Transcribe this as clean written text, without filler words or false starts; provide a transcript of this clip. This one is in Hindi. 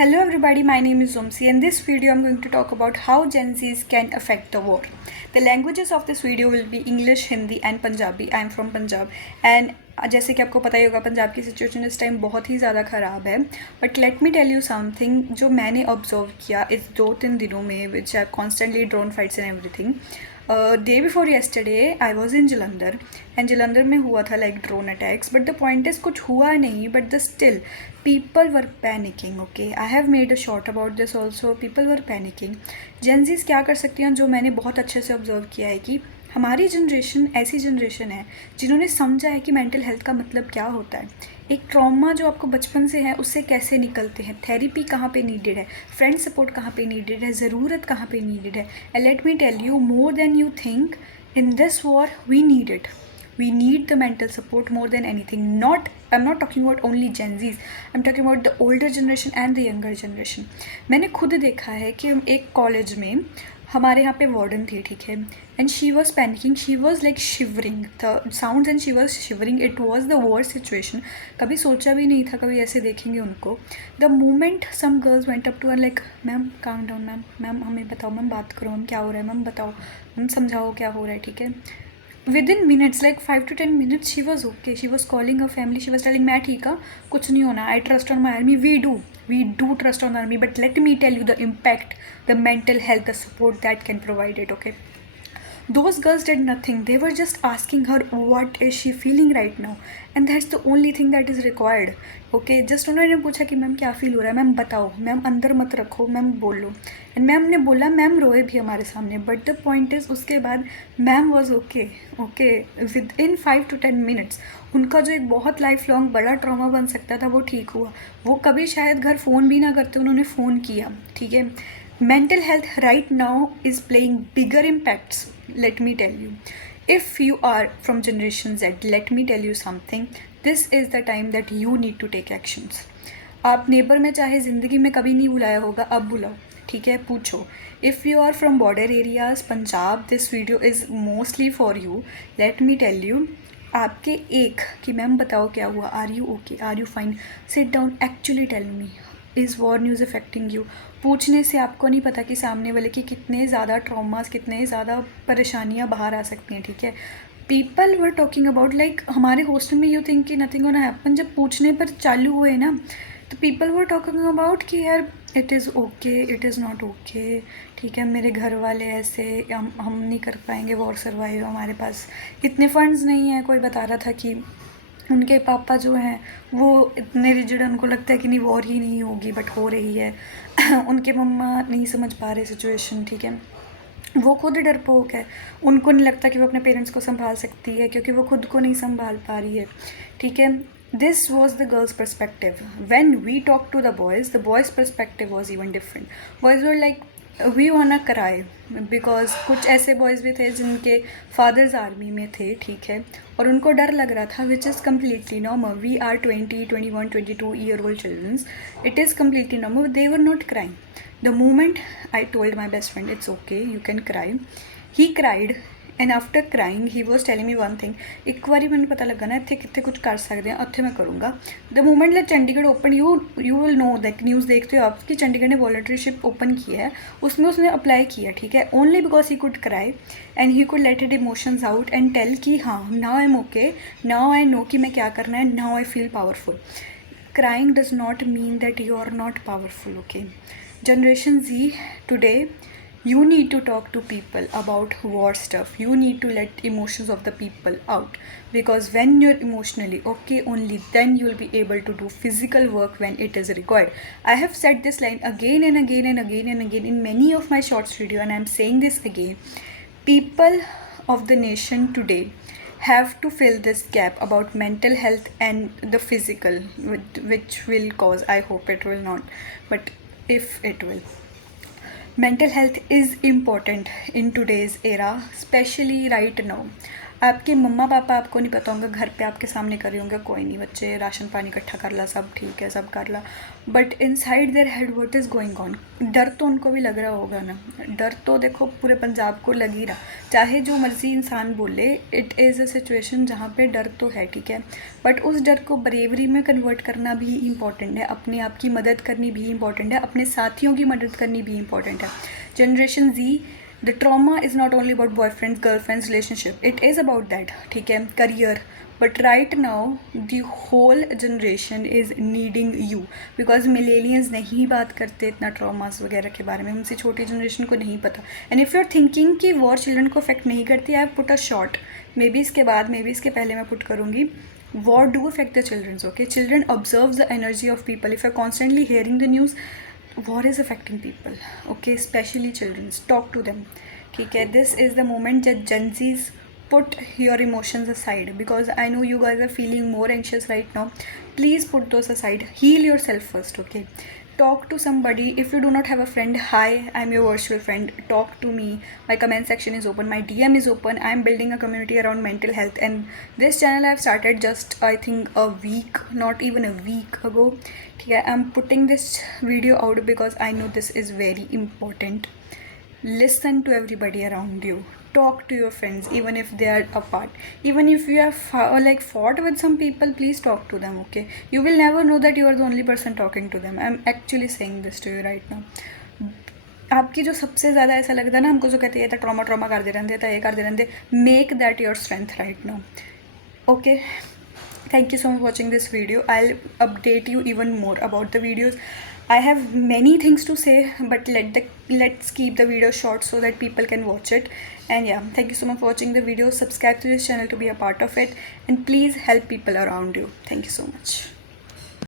Hello everybody, my name is Zumsi. In this video I'm going to talk about how Gen Zs can affect the war. The languages of this video will be English, Hindi and Punjabi. I am from Punjab and जैसे कि आपको पता ही होगा पंजाब की सिचुएशन इस टाइम बहुत ही ज़्यादा ख़राब है. But let me tell you something जो मैंने ऑब्जर्व किया इस 2-3 दिनों में which are constantly drone fights and everything. Day before yesterday I was in Jalandhar and Jalandhar में हुआ था like drone attacks. But the point is कुछ हुआ नहीं but the still people were panicking. Okay, I have made a short about this also. People were panicking. Gen Zs क्या कर सकती हैं जो मैंने बहुत अच्छे से ऑब्जर्व किया है कि हमारी जनरेशन ऐसी जनरेशन है जिन्होंने समझा है कि मेंटल हेल्थ का मतलब क्या होता है. एक ट्रॉमा जो आपको बचपन से है उससे कैसे निकलते हैं, थेरेपी कहाँ पे नीडेड है, फ्रेंड सपोर्ट कहाँ पे नीडेड है, ज़रूरत कहाँ पे नीडेड है. And let me tell you more than you think in this war we need it. We need the mental support more than anything. I'm not talking about only Gen Zs. I'm talking about the older generation and the younger generation. मैंने खुद देखा है कि एक कॉलेज में हमारे यहाँ पे वार्डन थी, ठीक है, and she was panicking, she was like shivering the sounds and she was shivering. It was the war situation. कभी सोचा भी नहीं था कभी ऐसे देखेंगे उनको. The moment some girls went up to her like ma'am calm down, ma'am हमें बताओ, मैम बात करो, मैम क्या हो रहा है, मैम बताओ, मैम समझाओ क्या हो रहा है, ठीक है. Within minutes, like 5 to 10 minutes, she was okay. She was calling her family. She was telling, मैं ठीक हाँ, कुछ नहीं होना. I trust on my army. We do trust on the army. But let me tell you the impact, the mental health, the support that can provide it. Okay. Those girls did nothing. They were just asking her what is she feeling right now, and that's the only thing that is required. Okay, just उन्होंने पूछा कि मैम क्या फील हो रहा है, मैम बताओ, मैम अंदर मत रखो, मैम बोलो. एंड मैम ने बोला, मैम रोए भी हमारे सामने. बट द पॉइंट इज़ उसके बाद ma'am was okay. With in 5 to 10 minutes उनका जो एक बहुत लाइफ लॉन्ग बड़ा ट्रॉमा बन सकता था वो ठीक हुआ. वो कभी शायद घर फ़ोन भी ना करते, उन्होंने फ़ोन किया, ठीक है. Mental health right now is playing bigger impacts. Let me tell you, if you are from generation Z, let me tell you something. This is the time that you need to take actions. आप नेबर में चाहे ज़िंदगी में कभी नहीं बुलाया होगा, अब बुलाओ, ठीक है, पूछो. If you are from border areas Punjab, this video is mostly for you. Let me tell you, आपके एक कि मैम बताओ क्या हुआ, are you okay, are you fine, sit down, actually tell me is war news affecting you. पूछने से आपको नहीं पता कि सामने वाले की कितने ज़्यादा ट्रॉमास, कितने ज़्यादा परेशानियाँ बाहर आ सकती हैं, ठीक है. People were talking about like हमारे हॉस्टल में यू थिंक कि नथिंग गोना हैपन. जब पूछने पर चालू हुए ना तो पीपल वर टॉकिंग अबाउट कि यार it is okay, it is not okay, ठीक है, मेरे घर वाले ऐसे, हम नहीं कर पाएंगे वॉर सर्वाइव, हमारे पास इतने फंड्स नहीं है. कोई बता रहा था कि उनके पापा जो हैं वो इतने रिजिड, उनको लगता है कि नहीं वॉर ही नहीं होगी बट हो रही है. उनके मम्मा नहीं समझ पा रहे सिचुएशन, ठीक है, वो खुद डरपोक है, उनको नहीं लगता कि वो अपने पेरेंट्स को संभाल सकती है क्योंकि वो खुद को नहीं संभाल पा रही है, ठीक है. This was the girls perspective. When we talk to the boys perspective was even different. Boys were like we wanna cry because कुछ ऐसे बॉयज़ भी थे जिनके फादर्स आर्मी में थे, ठीक है, और उनको डर लग रहा था, which is completely normal. We are 20, 21, 22 year old childrens. It is completely normal. They were not crying. The moment I told my best friend it's okay, you can cry, he cried. And after crying he was telling me one thing. एक बार मैंने पता लगा ना इतने कितने कुछ कर सकते हैं, उत्थे मैं करूँगा. The moment like Chandigarh open, you will know that, news देखते हो आप कि चंडीगढ़ ने वॉलंटरीशिप ओपन किया है, उसमें उसने अप्लाई किया, ठीक है, only because he could cry and he could let it emotions out and tell कि हाँ now I am okay, now I know कि मैं क्या करना है, now I feel powerful. Crying does not mean that you are not powerful, okay. Generation Z today, you need to talk to people about war stuff. You need to let emotions of the people out, because when you're emotionally okay, only then you'll be able to do physical work when it is required. I have said this line again and again and again and again in many of my shorts video, and I'm saying this again. People of the nation today have to fill this gap about mental health and the physical, which will cause, I hope it will not, but if it will. Mental health is important in today's era, especially right now. आपके मम्मा पापा आपको नहीं पता होंगे, घर पे आपके सामने कर रहे होंगे, कोई नहीं बच्चे राशन पानी इकट्ठा कर ला, सब ठीक है, सब कर ला, but inside their head what is going on. डर तो उनको भी लग रहा होगा ना, डर तो देखो पूरे पंजाब को लग ही रहा, चाहे जो मर्ज़ी इंसान बोले, इट इज़ अ सिचुएशन जहाँ पे डर तो है, ठीक है, बट उस डर को ब्रेवरी में कन्वर्ट करना भी इम्पॉर्टेंट है, अपने आप की मदद करनी भी इम्पॉर्टेंट है, अपने साथियों की मदद करनी भी इम्पॉर्टेंट है। Generation Z, the trauma is not only about boyfriends, girlfriends, relationship, it is about that, ठीक है, career, but right now the whole generation is needing you because millennials नहीं बात करते इतना traumas वगैरह के बारे में, उनसे छोटी जनरेशन को नहीं पता। and if you're thinking कि war children को affect नहीं करती, I have put a short, maybe इसके बाद, maybe इसके पहले मैं put करूँगी, war do affect the children, okay, children observe the energy of people, if you're constantly hearing the news, war is affecting people, okay, especially children, talk to them, ठीक है। this is the moment that Gen Z's put your emotions aside because I know you guys are feeling more anxious right now, please put those aside, heal yourself first, okay, talk to somebody. If you do not have a friend, hi, I'm your virtual friend, talk to me, my comment section is open, my DM is open, I'm building a community around mental health, and this channel I've started just I think a week, not even a week ago, ठीक है। I'm putting this video out because I know this is very important. Listen to everybody around you, talk to your friends even if they are apart, even if you have fought with some people, please talk to them, okay, you will never know that you are the only person talking to them, I'm actually saying this to you right now। आपकी जो सबसे ज़्यादा ऐसा लगता है ना, हमको जो कहते हैं ट्रॉमा ट्रॉमा कर दे रहते, ये कर दे रहते, make that your strength right now, okay. Thank you so much for watching this video. I'll update you even more about the videos. I have many things to say, but let's keep the video short so that people can watch it. And yeah, thank you so much for watching the video. Subscribe to this channel to be a part of it, and please help people around you. Thank you so much.